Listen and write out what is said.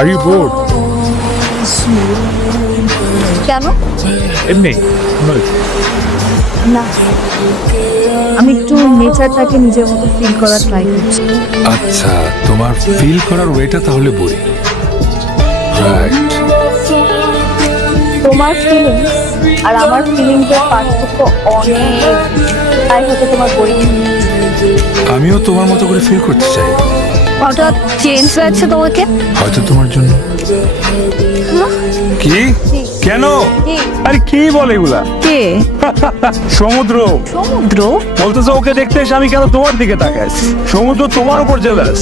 Are you board? কেন? এমনি না, আমি একটু নেচারটাকে নিজের মতো ফিল করার ট্রাই করছি। আচ্ছা, তোমার ফিল করার ওয়েটা তাহলে বলি। রাইট। তোমার ফিলিংস আর আমার ফিলিংসের পার্থক্য অনেক, তাই হয়তো তোমার বই। আমিও তোমার মতো করে ফিল করতে চাই। হঠাৎ চেঞ্জ লাগছে তোমাকে? হয়তো তোমার জন্য। কি? কেন? আরে কি বলে এগুলা? কে? সমুদ্র। সমুদ্র? বলতেছে ওকে দেখতে এসে আমি কেন তোমার দিকে তাকাই? সমুদ্র তোমার উপর জেলাস।